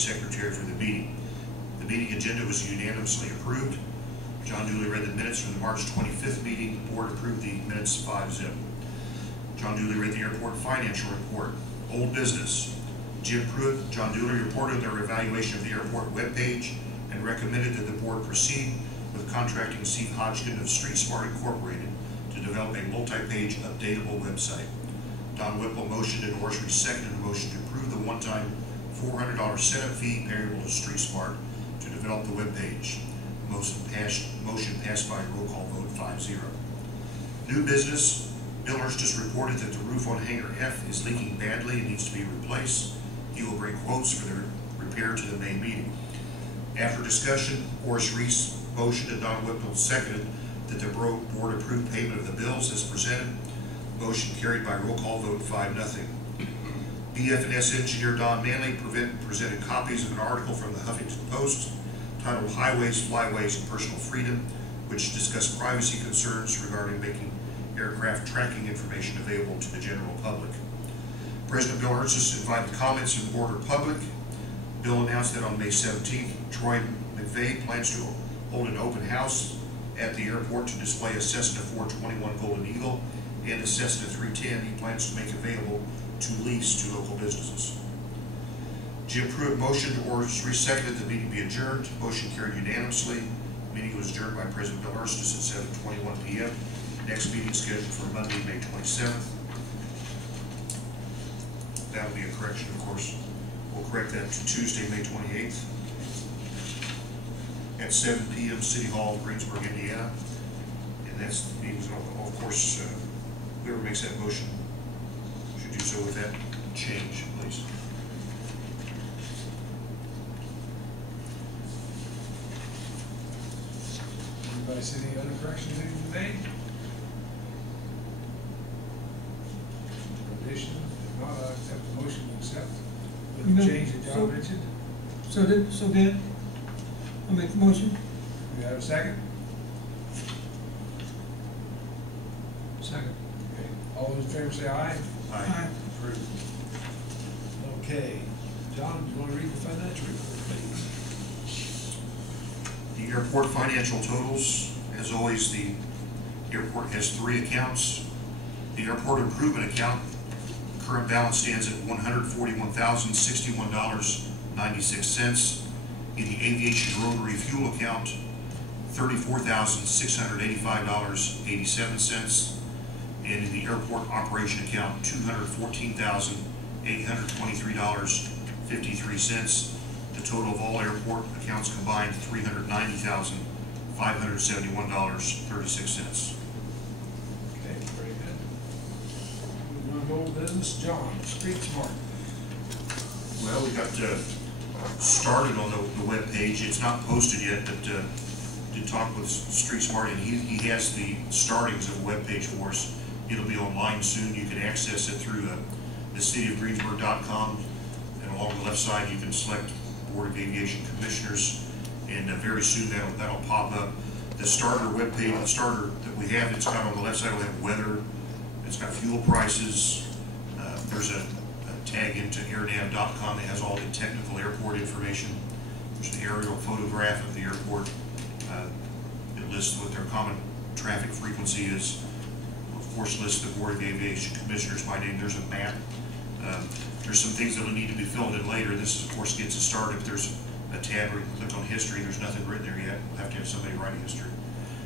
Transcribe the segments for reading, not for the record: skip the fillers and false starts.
secretary for the meeting. The meeting agenda was unanimously approved. John duly read the minutes from the March 25th meeting. The board approved the minutes 5-0. John duly read the airport financial report. Old business. Jim Pruitt, John Dooley reported their evaluation of the airport webpage and recommended that the board proceed with contracting Steve Hodgkin of Street Smart Incorporated to develop a multi-page updatable website. Don Whipple motioned and Orshry seconded the motion to approve the one-time $400 setup fee payable to Street Smart to develop the webpage. Motion passed by a roll call vote 5-0. New business. Bill Ernst just reported that the roof on Hangar F is leaking badly and needs to be replaced. He will bring quotes for their repair to the May meeting. After discussion, Horace Reese motioned and Don Whipple seconded that the board approve payment of the bills as presented. Motion carried by roll call vote 5-0. BF&S engineer Don Manley presented copies of an article from the Huffington Post titled Highways, Flyways, and Personal Freedom, which discussed privacy concerns regarding making aircraft tracking information available to the general public. President Bill Ernst invited comments from the board or public. Bill announced that on May 17th, Troy McVeigh plans to hold an open house at the airport to display a Cessna 421 Golden Eagle and a Cessna 310 he plans to make available to lease to local businesses. Jim Pruitt motioned or seconded the meeting be adjourned. Motion carried unanimously. The meeting was adjourned by President Bill Ernst at 7:21 p.m. Next meeting scheduled for Monday, May 27th. That will be a correction, of course. We'll correct that to Tuesday, May 28th at 7 p.m. City Hall, Greensburg, Indiana. And that's the meeting's of course, whoever makes that motion should do so with that change, please. Anybody see any other corrections that need to be made? Addition? If not, I accept the motion to accept with the change that John mentioned. So good. I'll make the motion. Do you have a second? Second. Okay. All those in favor say aye. Aye. Approved. Okay. John, do you want to read the financial report, please? The airport financial totals, as always, the airport has 3 accounts. The airport improvement account, current balance stands at $141,061.96. In the aviation rotary fuel account, $34,685.87. And in the airport operation account, $214,823.53. The total of all airport accounts combined, $390,571.36. Okay, very good. Moving on to old business, John, Street Smart. Well, we got started on the web page. It's not posted yet, but did talk with Street Smart, and he has the startings of a web page for us. It'll be online soon. You can access it through the cityofgreensburg.com, and along the left side you can select Board of Aviation Commissioners, and very soon that'll pop up. The starter web page, the starter that we have, it's got on the left side will have weather. It's got fuel prices. There's a tag into airnav.com that has all the technical airport information. There's an aerial photograph of the airport. It lists what their common traffic frequency is. Of course, lists the Board of Aviation Commissioners by name. There's a map. There's some things that will need to be filled in later. This, of course, gets it started. If there's a tab where you can click on history, there's nothing written there yet. We'll have to have somebody write history.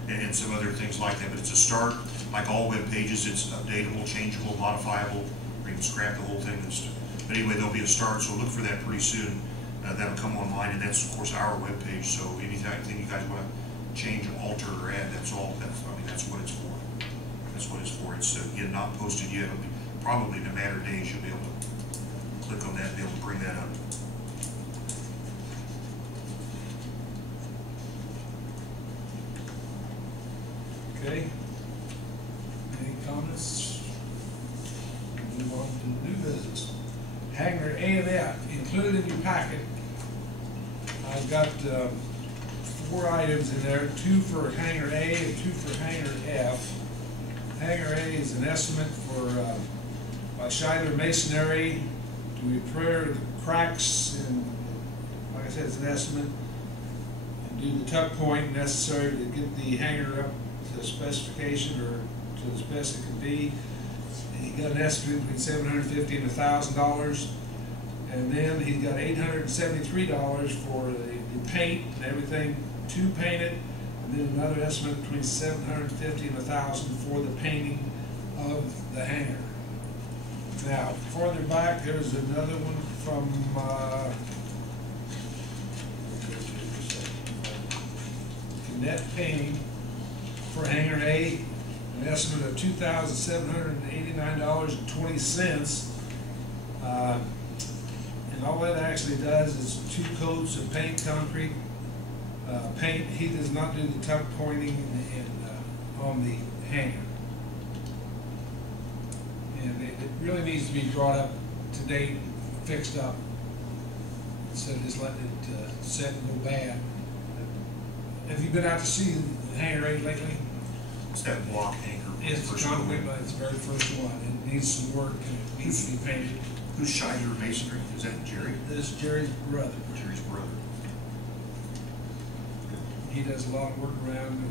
And some other things like that. But it's a start. Like all web pages, it's updatable, changeable, modifiable. Or you can scrap the whole thing. But anyway, there'll be a start, so look for that pretty soon. That'll come online, and that's, of course, our web page. So anything you guys want to change, alter, or add, that's what it's for. That's what it's for. It's, again, not posted yet. It'll be probably in a matter of days you'll be able to click on that and be able to bring that up. Okay. Any comments? Move on to new business. Hangar A and F, included in your packet. I've got 4 items in there, 2 for Hangar A and 2 for Hangar F. Hangar A is an estimate for by Scheider Masonry to repair the cracks in act as an estimate and do the tuck point necessary to get the hangar up to the specification or to as best it can be. And he got an estimate between $750 and $1,000. And then he's got $873 for the paint and everything to paint it. And then another estimate between $750 and $1,000 for the painting of the hangar. Now, farther back, there's another one from net painting for hangar A, an estimate of $2,789.20. And all that actually does is 2 coats of paint, concrete paint. He does not do the tuck pointing on the hangar. And it really needs to be brought up to date, fixed up, instead of just letting it set and go bad. Have you been out to see the hangar 8 lately? It's that block hangar. It's the concrete, but it's the very first one. It needs some work and it needs to be painted. Who's Scheider Masonry? Is that Jerry? This is Jerry's brother. Jerry's brother. He does a lot of work around,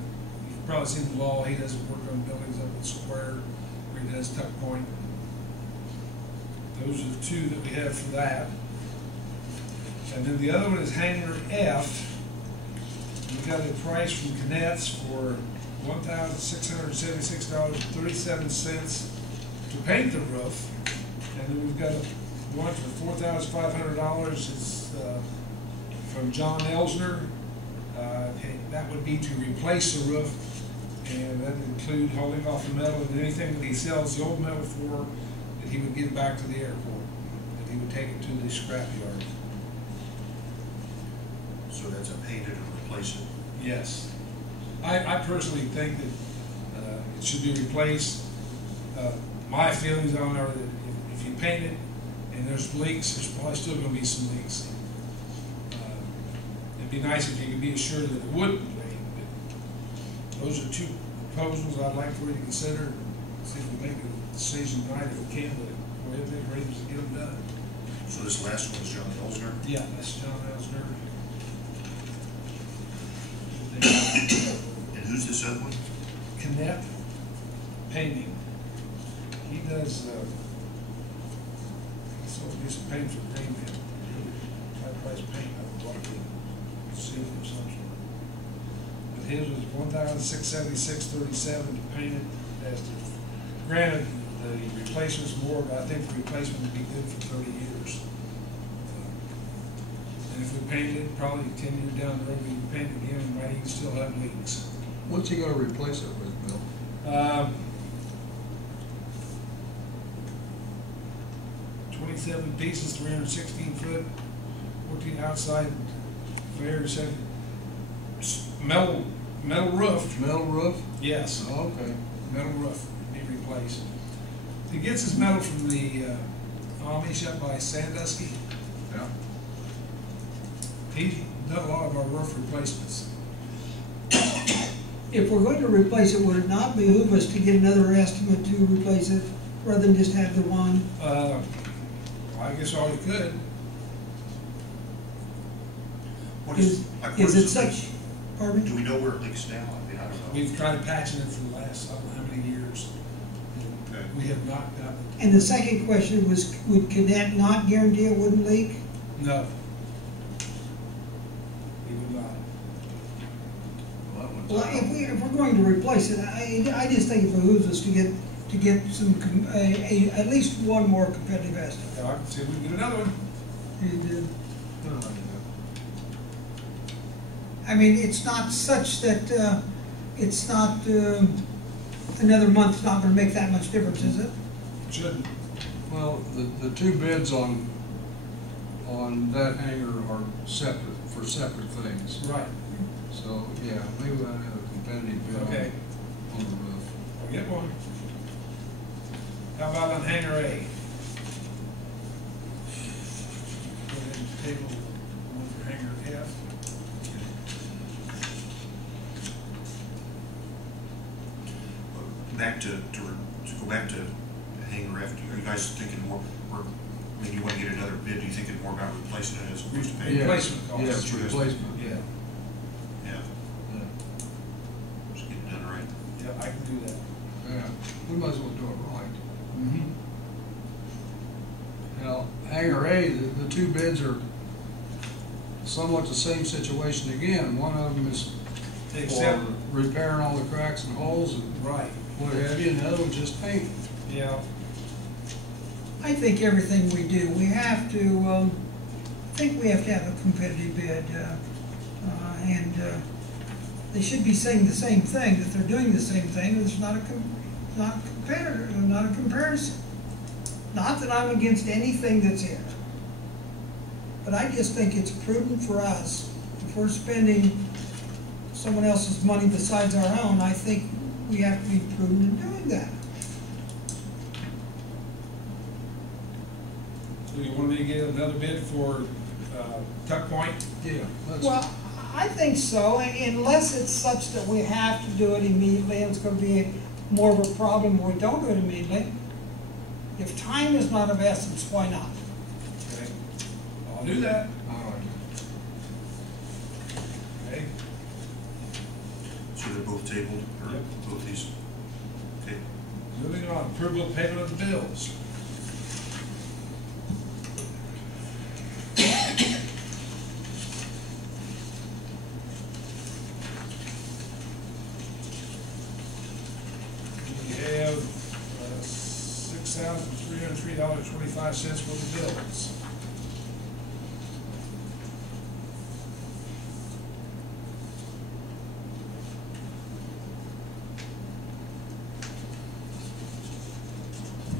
you've probably seen the wall, he does work on buildings up in Square, where he does tuck point. Those are the 2 that we have for that. And then the other one is hangar F. We got a price from Knetts for $1,676.37 to paint the roof. And then we've got one for $4,500. It's from John Elsner. That would be to replace the roof, and that would include hauling off the metal and anything that he sells the old metal for, that he would give back to the airport, that he would take it to the scrap yard. So that's a painted or replace it? Yes. I personally think that it should be replaced. My feelings on it are that if you paint it and there's leaks, there's probably still going to be some leaks. It'd be nice if you could be assured that it wouldn't leak. But those are 2 proposals I'd like for you to consider. See if we make a decision tonight if we can, but we're ready to get them done. So this last one is John Elsner? Yeah, that's John Elsner. And who's this other one? Knett Painting. He does, so do some paint for Greenville. High price paint, I would like to see it of some sort. But his was $1,676.37 to paint it. As to, granted, the replacement's more, but I think the replacement would be good for 30 years. And if we painted it, probably 10 years down the road, we can paint it again, and might even still have leaks. What's he gonna replace it with, Bill? 27 pieces, 316 foot, 14 outside, fair, metal roof. Metal roof? Yes, Oh, okay. metal roof be replaced. He gets his metal from the Amish up by Sandusky. Yeah. He's done a lot of our roof replacements. If we're going to replace it, would it not behoove us to get another estimate to replace it, rather than just have the one? I guess all you could. What Is does it such, pardon Do me? we know where it leaks now? I mean, I don't know. We've tried patching it for the last, I don't know how many years. Okay. We have not gotten it. And the second question was, would Knett not guarantee it wouldn't leak? No. He would not. Well, if we're going to replace it, I just think it behooves us to get some, at least one more competitive estimate. Yeah, I can see if we can get another one. And, I mean, it's not such that, it's not, another month's not gonna make that much difference, is it? Shouldn't. Well, the 2 bids on that hangar are separate, for separate things. Right. So, yeah, maybe we'll have a competitive bid Okay. on the roof. I'll get one. How about on hangar A? Go ahead and table one for hangar F. Back to go back to hangar F, are you guys thinking we're I mean, you want to get another bid, do you think it's more about replacing it as opposed to paying? Yeah. Replacement cost. Yeah, it's replacement. Yeah, Yeah, Yeah. just get it done right. yeah, I can do that. Yeah, we might as well do it right. Mm-hmm. Now, Hangar A, the two bids are somewhat the same situation again. One of them is Except, for repairing all the cracks and holes and right, what have you, and the other one's just paint. yeah. I think everything we do, we have to, I think we have to have a competitive bid, and they should be saying the same thing, that they're doing the same thing, it's not a not a competitor, not a comparison. Not that I'm against anything that's here, but I just think it's prudent for us, if we're spending someone else's money besides our own, I think we have to be prudent in doing that. So you want me to get another bid for, tuck point? Yeah. Well, I think so, unless it's such that we have to do it immediately, and it's gonna be more of a problem when we don't do it immediately. If time is not of essence, why not? Okay, I'll do that. All right. Okay, So they're both tabled, or Yep. both these? Okay, moving on, approval of payment of the bills. We have $6,303.25 for the bills.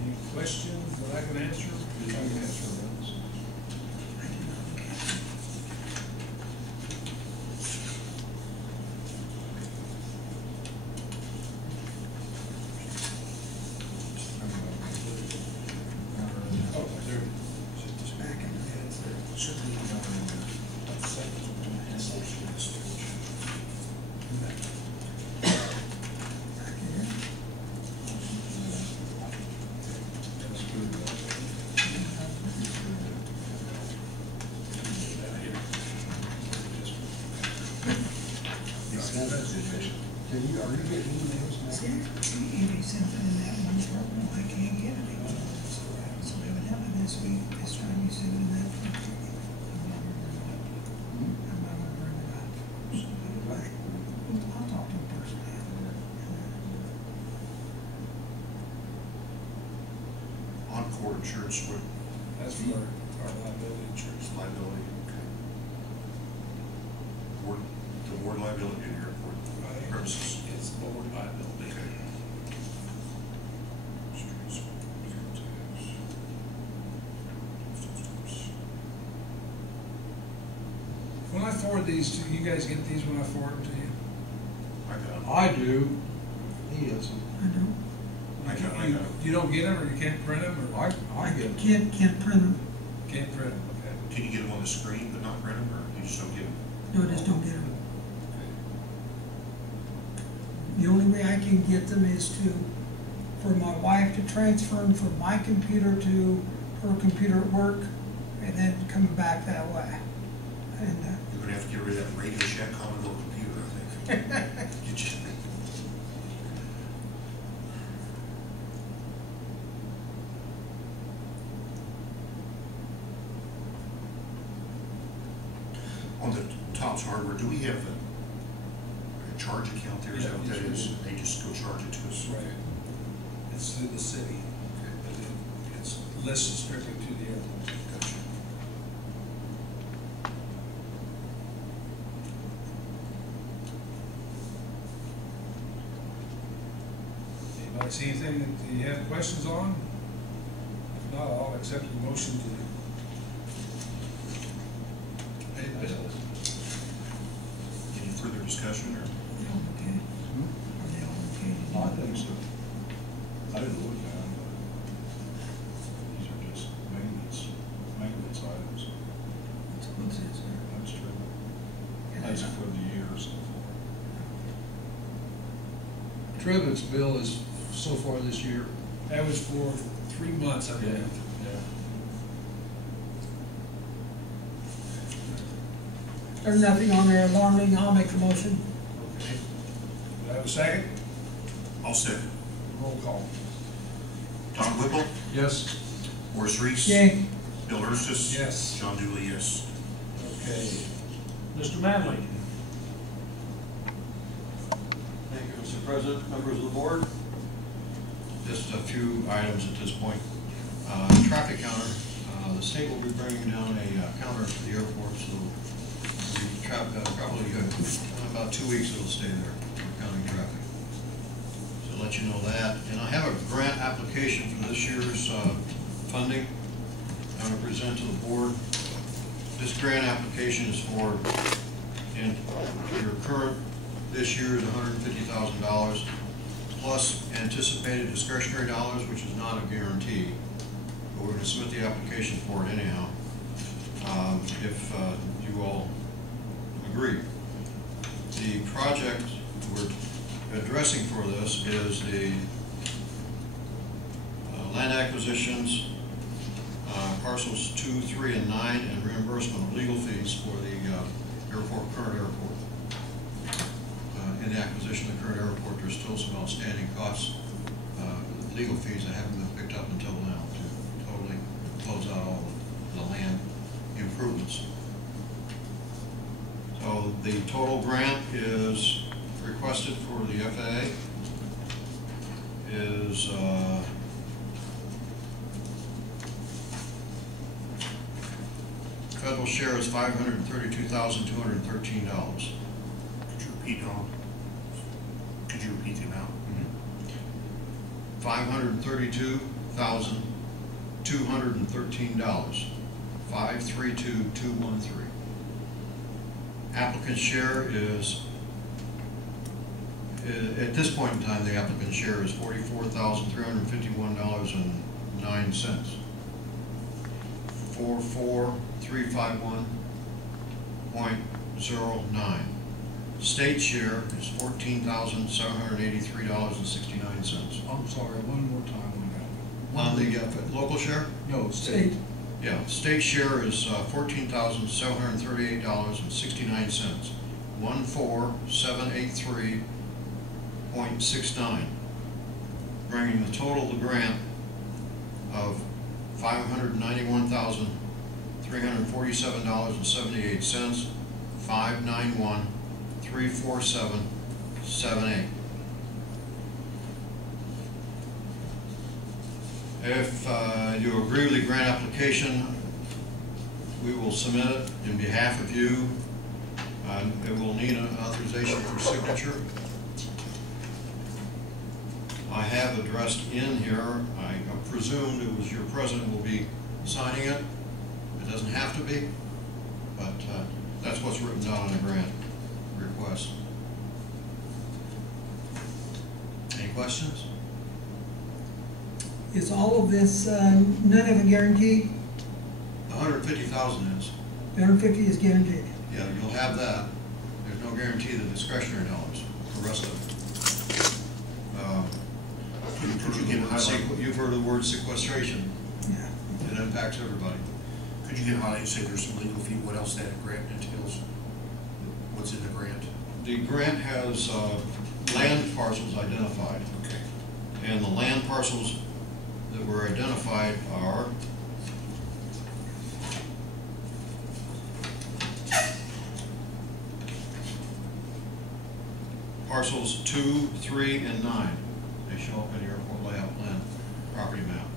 Any questions that I can answer? I can answer those. Oh, there. Back in the minutes there. Should be back here. Are you getting emails now? See, Andy sent it in that one program, I can't get it anymore. So evidently this week, this time you sent it in that one. I'm not gonna bring it up. But I'll talk to him personally. Encore insurance, what, That's for our liability insurance. liability, okay. Board, the board liability in your report Right. premises. It's board liability. Okay. Streets, tax. When I forward these to you, guys get these when I forward them to you? I got it. I do. He isn't. I know. I got it. You don't get them, or you can't print them, or? I get it. Can't print them. Can't print them, okay. Can you get them on the screen but not print them, or you just don't get them? No, just don't get them. The only way I can get them is for my wife to transfer them from my computer to her computer at work, and then coming back that way. And, You're gonna have to get rid of that Radio Shack Commodore computer, I think. Get you. On the Topps hardware, do we have a charge account there? Is that what that Yeah, is? yes, They just go charge it to us? Right. It's through the city, but it's listed strictly to the airport. Gotcha. Anybody see anything that you have questions on? If not, I'll accept the motion to pay the bills. Any further discussion, or? they all okay? Are they all okay? I think so. I didn't look at them, but these are just maintenance items. What's this? That's true. That's for the year so far. Trivets bill is so far this year. That was for 3 months, I believe. Yeah. There's nothing on there alarming. I'll make the motion. Okay. Do I have a second? I'll second. Roll call. Don Whipple, Yes. Horace Reese. Yay. Bill Erstis. Yes. John Dooley, yes. Okay. Mr. Manley? Thank you, Mr. President, members of the board. Just a few items at this point. Traffic counter, the state will be bringing down a counter to the airport, so probably about 2 weeks it'll stay there for counting traffic. So let you know that. And I have a grant application for this year's funding I'm going to present to the board. This grant application is for, and your current, this year's $150,000 plus anticipated discretionary dollars, which is not a guarantee. But we're going to submit the application for it anyhow, if you all agree. The project we're addressing for this is the land acquisitions, parcels 2, 3, and 9, and reimbursement of legal fees for the current airport. In the acquisition of the current airport, there's still some outstanding costs, legal fees that haven't been picked up until now to totally close out all the land improvements. So the total grant is requested for the FAA is federal share is $532,213. Could you repeat, Don? Could you repeat the amount? $532,213. 532,213. Applicant's share is, at this point in time, the applicant's share is $44,351.09. 44351.09. State share is $14,783.69. I'm sorry, one more time on that. On the local share? No, State. Yeah, state share is $14,738.69. 14783.69, bringing the total of the grant of $591,347.78. 591,347.78. If you agree with the grant application, we will submit it in behalf of you. It will need an authorization for signature. I have addressed in here, I presumed it was your president will be signing it. It doesn't have to be, but that's what's written down in the grant request. Any questions? Is all of this, none of it guaranteed? 150,000 is. 150 is guaranteed. Yeah, you'll have that. There's no guarantee of the discretionary dollars, the rest of it. Could you give a highlight? You've heard of the word sequestration. Yeah. It impacts everybody. Could you give a highlight, say there's some legal fee, what else that grant entails? What's in the grant? The grant has land parcels identified. Okay. And the land parcels that were identified are parcels 2, 3, and 9. They show up in the airport layout plan property map.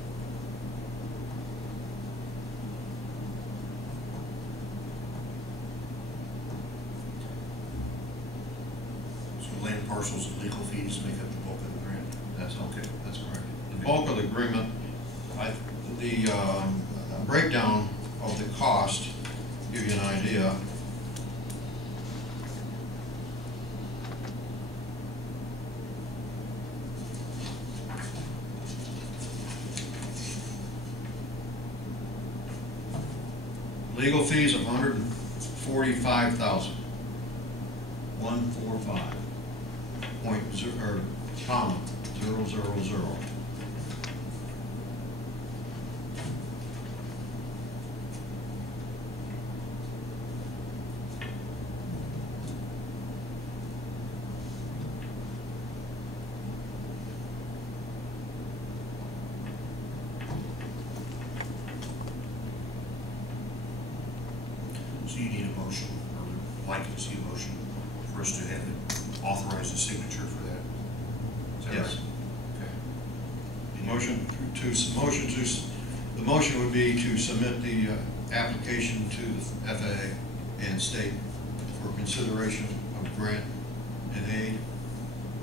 So land parcels and legal fees make up the bulk of the grant? That's okay. That's correct. The bulk of the agreement, the breakdown of the cost, to give you an idea. Legal fees of $145,000. 145.000. you need a motion, or would like to see a motion for us to have it authorize the signature for that? Is that Yes. right? Okay. The motion would be to submit the application to the FAA and state for consideration of grant and aid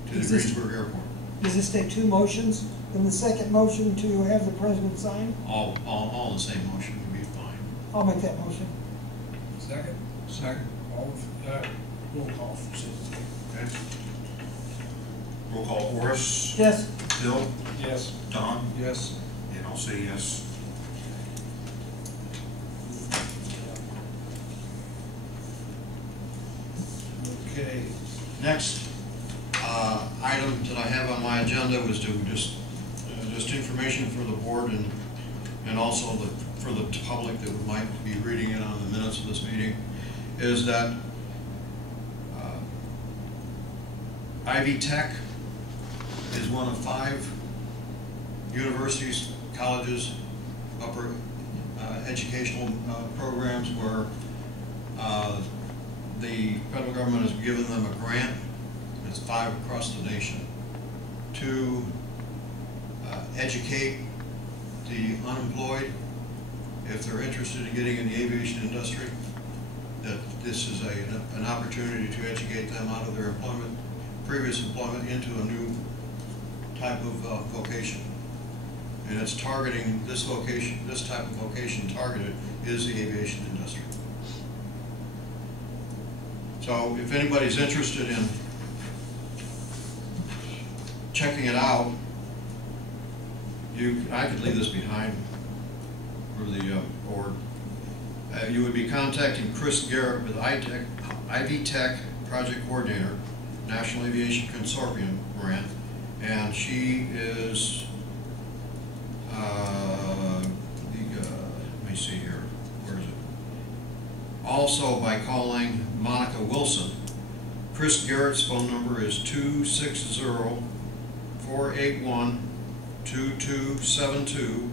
to the Is this- Greensburg Airport. Does this take two motions? Then the second motion to have the president sign? All in the same motion would be fine. I'll make that motion. Second? Second. All, roll call for citizen. Okay. Roll call, Horace? Yes. Bill? Yes. Don? Yes. And I'll say yes. Okay. Next item that I have on my agenda was to just information for the board and also for the public that might be reading it on the minutes of this meeting, is that Ivy Tech is one of 5 universities, colleges, upper educational programs where the federal government has given them a grant. It's 5 across the nation to educate the unemployed if they're interested in getting in the aviation industry, that this is an opportunity to educate them out of their employment, previous employment, into a new type of vocation. And it's targeting this vocation, this type of vocation targeted is the aviation industry. So if anybody's interested in checking it out, I could leave this behind for the board. You would be contacting Chris Garrett with Ivy Tech Project Coordinator, National Aviation Consortium grant, and she is, let me see here, where is it? Also by calling Monica Wilson. Chris Garrett's phone number is 260-481-2272.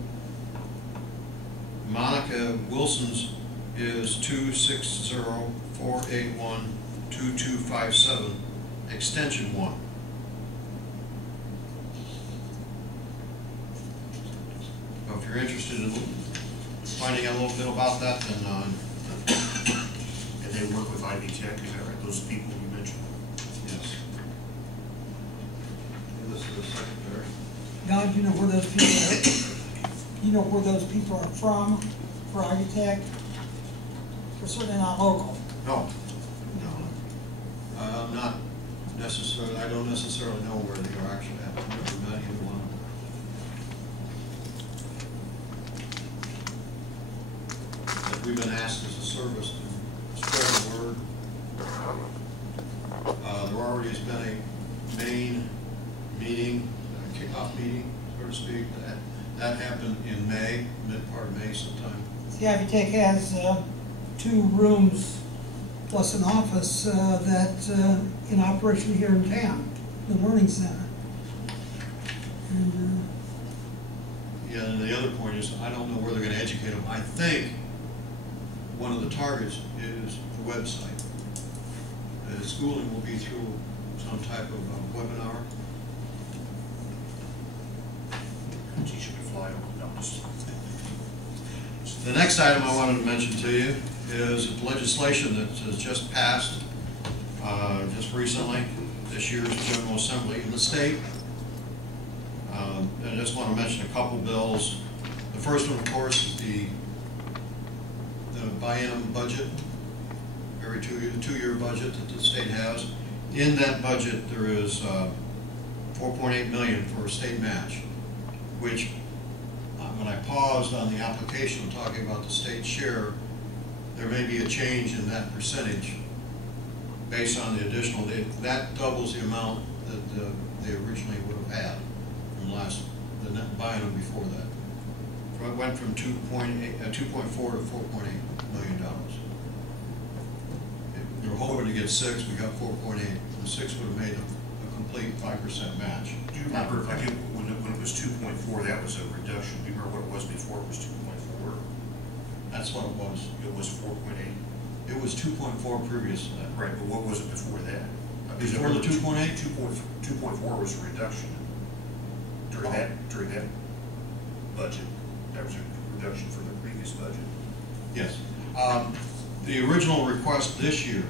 Monica Wilson's is 260-481-2257, extension 1. So if you're interested in finding out a little bit about that, then And they work with Ivy Tech, is that right? Those people you mentioned? yes. This is the secretary. Don, do you know where those people are? You know where those people are from for Ivy Tech? They're certainly not local. No. Not necessarily, I don't necessarily know where they are actually at. I've never met either one of them. But we've been asked as a service to spread the word. There already has been a main meeting, a kickoff meeting, so to speak. That happened in May, mid-part of May sometime. See, Ivy Tech has 2 rooms plus an office that's in operation here in town, the Learning Center. And, Yeah, and the other point is, I don't know where they're going to educate them. I think one of the targets is the website. The schooling will be through some type of webinar. Teach them to fly over the mountains. The next item I wanted to mention to you is legislation that has just passed just recently, this year's General Assembly in the state. I just want to mention a couple bills. The first one, of course, is the biennium budget, every two-year budget that the state has. In that budget, there is $4.8 million for a state match, which when I paused on the application talking about the state share, there may be a change in that percentage based on the additional. That doubles the amount that they originally would have had from the biennium before that. So it went from 2.4 to $4.8 million. They were hoping to get 6, we got 4.8. The 6 would have made a complete 5% match. Do you remember, I think, when it was 2.4, that was a reduction? Do you remember what it was before it was 2.4? That's what it was. It was 4.8? It was 2.4 previous to that. Right, but what was it before that? Before the 2.8? 2.4 was a reduction during that budget. That was a reduction from the previous budget. Yes. The original request this year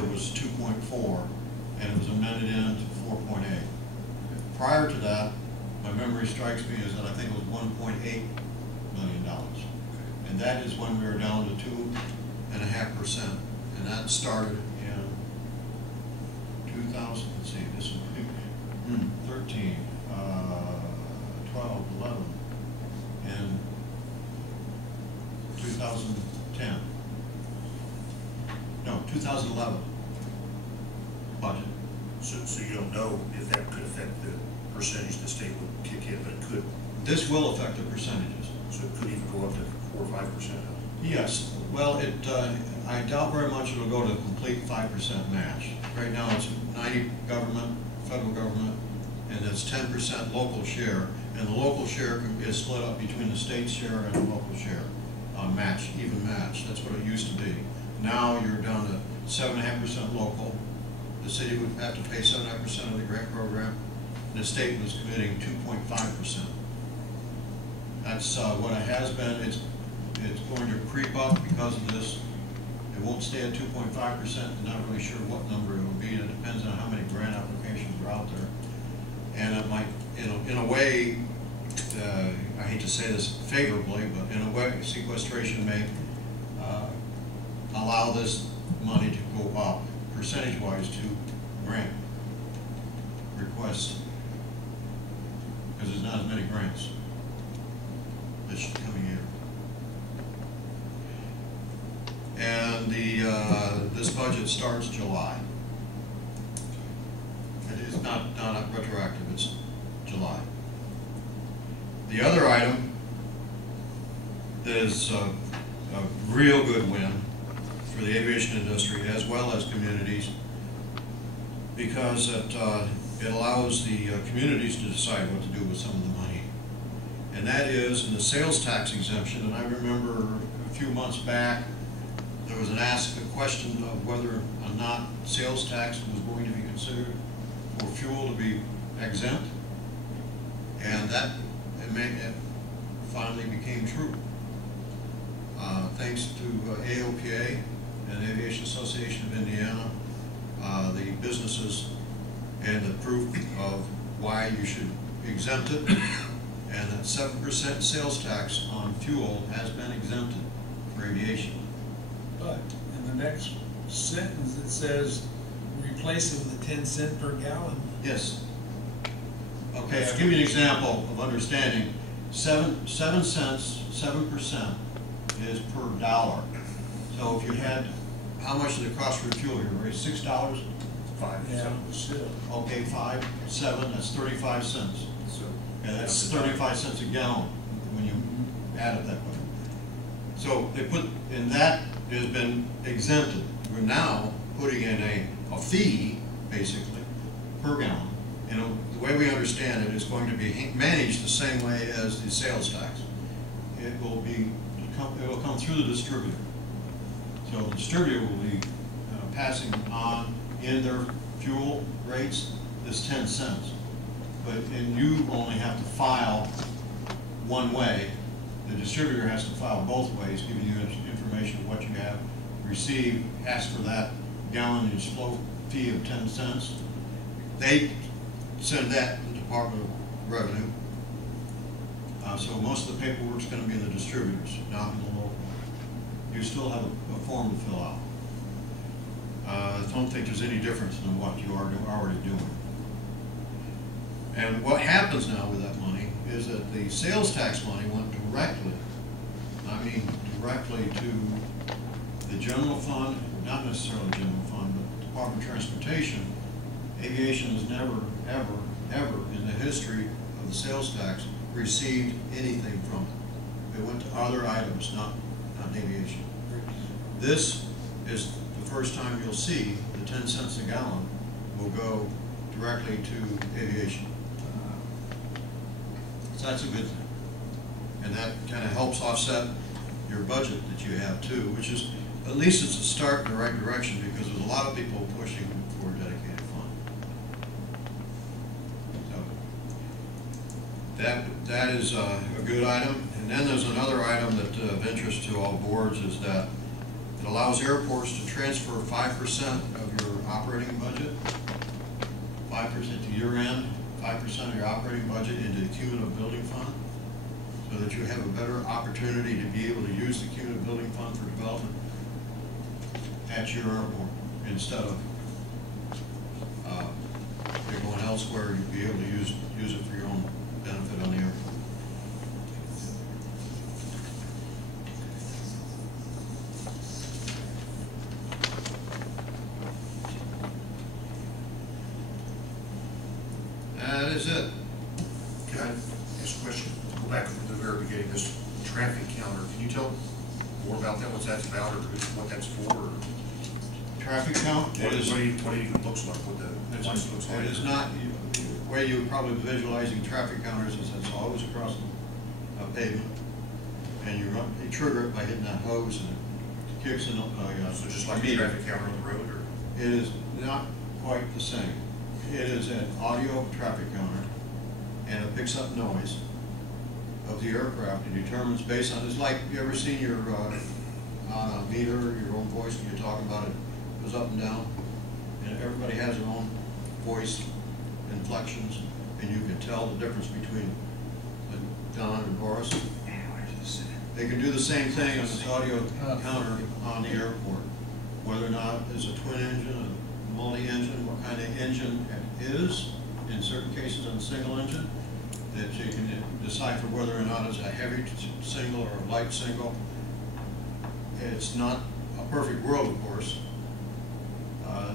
was 2.4, and it was amended into 4.8. Prior to that, my memory strikes me as that I think it was $1.8 million. And that is when we were down to 2.5%. And that started in 2000, let's see, this is 13, 12, 11, and 2010. No, 2011 budget. So you don't know if that could affect the percentage the state would kick in, but it could. This will affect the percentages. So it could even go up to 4 or 5%. Yes, well, I doubt very much it'll go to a complete 5% match. Right now, it's 90 government, federal government, and it's 10% local share. And the local share is split up between the state share and the local share, match, even match. That's what it used to be. Now you're down to 7.5% local. The city would have to pay 7.5% of the grant program. And the state was committing 2.5%. That's what it has been. It's going to creep up because of this. It won't stay at 2.5%. I'm not really sure what number it will be. It depends on how many grant applications are out there. And it might, in a way, I hate to say this favorably, but in a way, sequestration may allow this money to go up percentage-wise to grant requests, because there's not as many grants this coming year. And this budget starts July. It is not retroactive, it's July. The other item that is a real good win for the aviation industry as well as communities, because it allows the communities to decide what to do with some of the money. And that is in the sales tax exemption. And I remember a few months back, there was a question of whether or not sales tax was going to be considered for fuel to be exempt. And that it finally became true. Thanks to AOPA and the Aviation Association of Indiana, the businesses, and the proof of why you should exempt it, and that 7% sales tax on fuel has been exempted for aviation. But in the next sentence, it says, replace it with a 10-cent per gallon. Yes. Okay, I'll give you an example of understanding. 7 cents, 7% is per dollar. So if you had, how much did it cost for fuel here, right? $6? 5. Yeah, still. Okay, 5, 7, that's 35 cents. So And that's 35 cents a gallon when you add it that way. So they put, and that has been exempted. We're now putting in a fee, basically, per gallon. And the way we understand it is going to be managed the same way as the sales tax. It will come through the distributor. So the distributor will be passing on in their fuel rates this 10 cents. And you only have to file one way. The distributor has to file both ways, giving you information of what you have received, ask for that gallonage flow fee of 10 cents. They send that to the Department of Revenue. So most of the paperwork is going to be in the distributors, not in the local. You still have a form to fill out. I don't think there's any difference in what you are already doing. And what happens now with that money is that the sales tax money went directly, directly to the general fund, not necessarily general fund, but Department of Transportation. Aviation has never, ever, ever in the history of the sales tax received anything from it. It went to other items, not aviation. This is the first time you'll see the 10 cents a gallon will go directly to aviation. So that's a good thing. And that kind of helps offset your budget that you have too, which is, at least it's a start in the right direction, because there's a lot of people pushing for a dedicated fund. So that is a good item. And then there's another item that of interest to all boards, is that it allows airports to transfer 5% of your operating budget, 5% to year end, 5% of your operating budget into the cumulative building fund, so that you have a better opportunity to be able to use the cumulative building fund for development at your airport, instead of you're going elsewhere. You'd be able to use it for your own benefit on the airport. That is it. Can I ask a question? Go back from the very beginning, this traffic counter. Can you tell more about that, what that's about, or what that's for? Or Traffic count? what it even looks like, what the license looks like? It is not, the way you're probably visualizing traffic counters is it's always across a pavement, and you trigger it by hitting that hose, and it kicks in. So just like a traffic counter on the road, or? It is not quite the same. It is an audio traffic counter, and it picks up noise of the aircraft. It determines based on, it's like, you ever seen your meter, your own voice, when you're talking about it, goes up and down, and everybody has their own voice inflections, and you can tell the difference between Don and Boris. They can do the same thing on this audio counter on the airport, whether or not it's a twin engine, a multi-engine, what kind of engine it is. In certain cases on a single engine, that you can decipher whether or not it's a heavy single or a light single. It's not a perfect world, of course.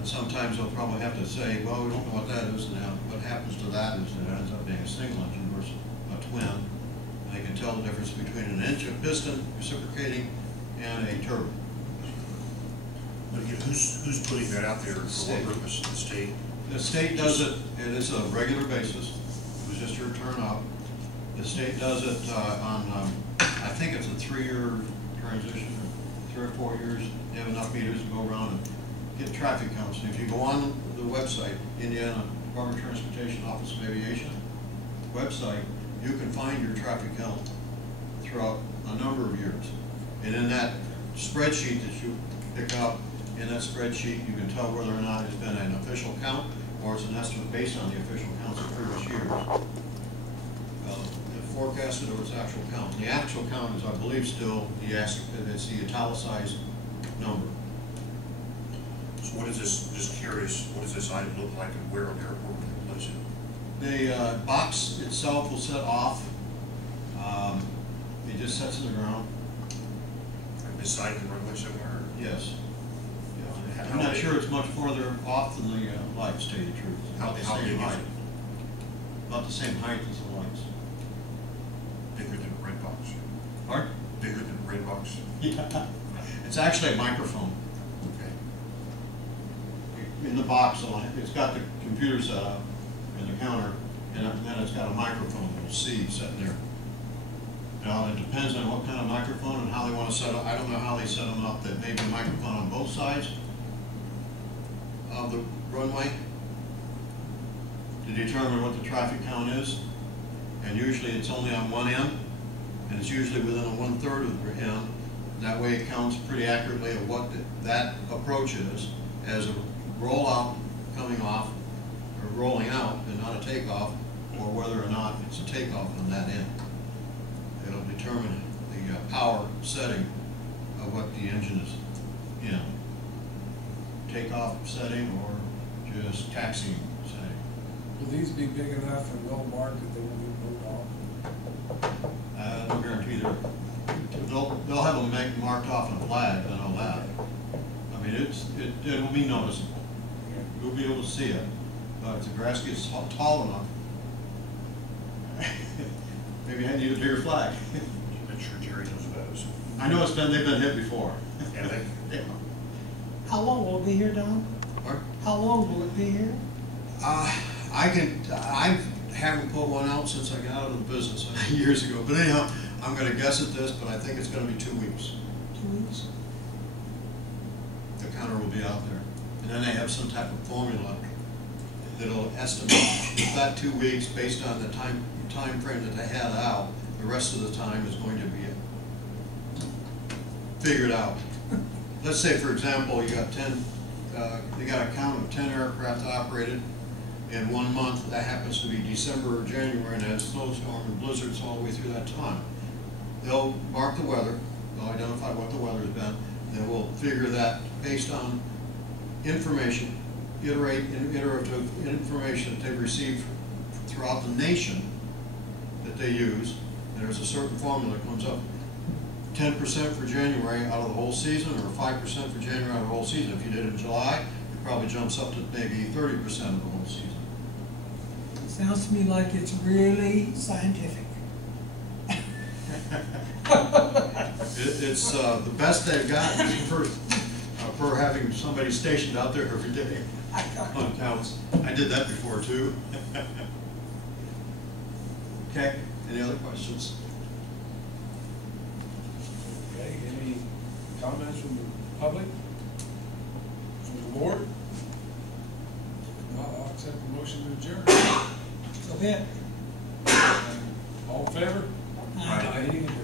Sometimes they'll probably have to say, well, we don't know what that is, and what happens to that is that it ends up being a single engine versus a twin. And they can tell the difference between an engine piston reciprocating and a turbine. But again, who's putting that out there for what purpose? The state? The state does it, and it's a regular basis. It was just your turn up. The state does it on, I think it's a 3-year transition, or 3 or 4 years. They have enough meters to go around and get traffic counts. And if you go on the website, Indiana Department of Transportation Office of Aviation website, you can find your traffic count throughout a number of years. And in that spreadsheet that you pick up, in that spreadsheet, you can tell whether or not it's been an official count or it's an estimate based on the official counts of previous years. It's forecasted or its actual count. The actual count is, I believe, still it's the italicized number. So what is this, just curious, what does this item look like, and where on the airport would they place it? The box itself will set off. It just sets in the ground. Like beside the runway somewhere? Yes. How I'm not big? sure it's much farther off than the lights, to tell you the truth. How About the big same is height. it? About the same height as the lights. Bigger than a red box? Pardon? Bigger than a red box? Yeah. It's actually a microphone. Okay. In the box, it's got the computer set up and the counter, and then it's got a microphone, a C sitting there. Now, it depends on what kind of microphone and how they want to set up. I don't know how they set them up. That may be a microphone on both sides of the runway to determine what the traffic count is. And usually it's only on one end, and it's usually within a 1/3 of the end. That way it counts pretty accurately of what that approach is as a rollout coming off, or rolling out and not a takeoff, or whether or not it's a takeoff on that end. It'll determine the power setting of what the engine is in. Takeoff setting or just taxiing setting. Will these be big enough and well marked that they won't be moved off? No guarantee there. They'll have them marked off on a flag, I know that. I mean, it will be noticeable. You'll be able to see it. But if the grass gets tall enough, maybe I need a bigger flag. I'm sure Jerry knows about it. I know they've been hit before. Yeah, they, Yeah. How long will it be here, Don? Pardon? How long will it be here? I haven't put one out since I got out of the business years ago. But anyhow, I'm gonna guess at this, but I think it's gonna be 2 weeks. 2 weeks? The counter will be out there. And then they have some type of formula that'll estimate that 2 weeks based on the time frame that they had out. The rest of the time is going to be figured out. Let's say, for example, you got 10, you got a count of 10 aircraft operated in 1 month. That happens to be December or January, and has snowstorm and blizzards all the way through that time. They'll mark the weather, they'll identify what the weather's been, then we'll figure that based on information, iterative information that they've received throughout the nation that they use. And there's a certain formula that comes up. 10% for January out of the whole season, or 5% for January out of the whole season. If you did it in July, it probably jumps up to maybe 30% of the whole season. Sounds to me like it's really scientific. It's the best they've got for having somebody stationed out there every day on counts. I did that before too. Okay, any other questions? Okay, any comments from the public? From the board? If not, I'll accept the motion to adjourn. So be it. All in favor? Aye. Any opposed?